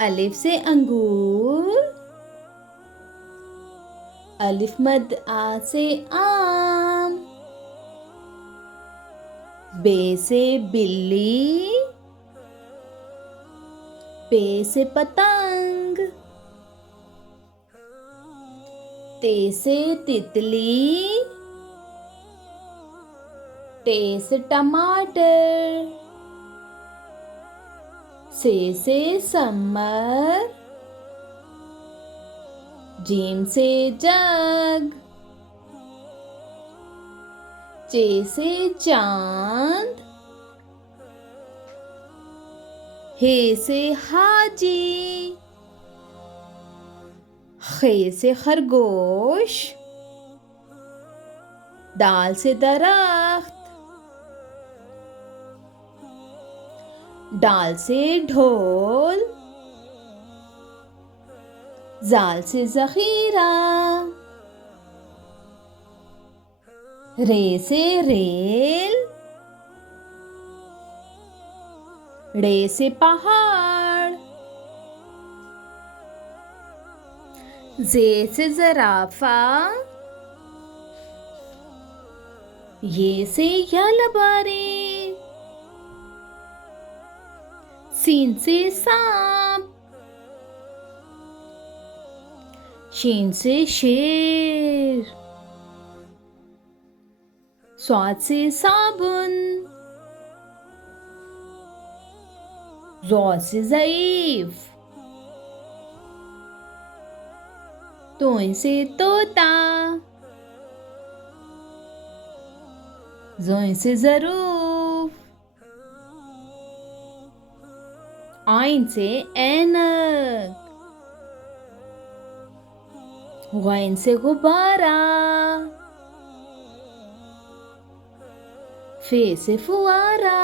अलिफ से अंगूर, अलिफ मद आ से आम, बे से बिल्ली, पे से पतंग, ते से तितली, टे से टमाटर, से समर, जीम से जग, चे से चांद, हे से हाजी, खे से खरगोश, दाल से दरख्त, डाल से ढोल, जाल से जखीरा, रे से रेल, रे से पहाड़, जे से जराफा, ये से यालबारी, सीन से सांप, शीन से शेर, स्वाद से साबुन, ज़ौ से ज़ईफ, तोइन से तोता, ज़ोइन से ज़रूफ, आइन से ऐनक, ग़ैन से गुब्बारा, फे से फुआरा,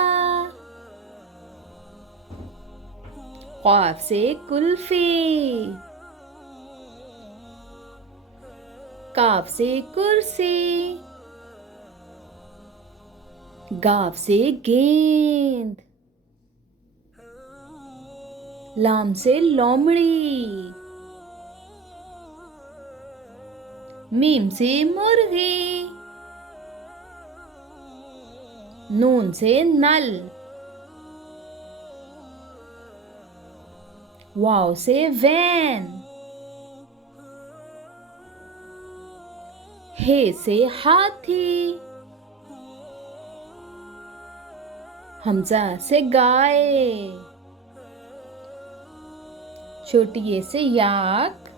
क़ाफ से कुल्फ़ी, काफ से कुर्सी, गाफ से गेंद, लाम से लोमड़ी, मीम से मुर्गी, नून से नल, वाव से वैन, हे से हाथी, हमजा से गाय, छोटी ये से याक,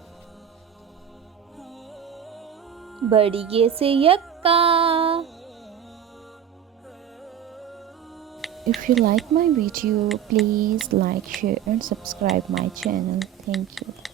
बड़ी ये से यक्का. If you like my video, please like, share and subscribe my channel. Thank you.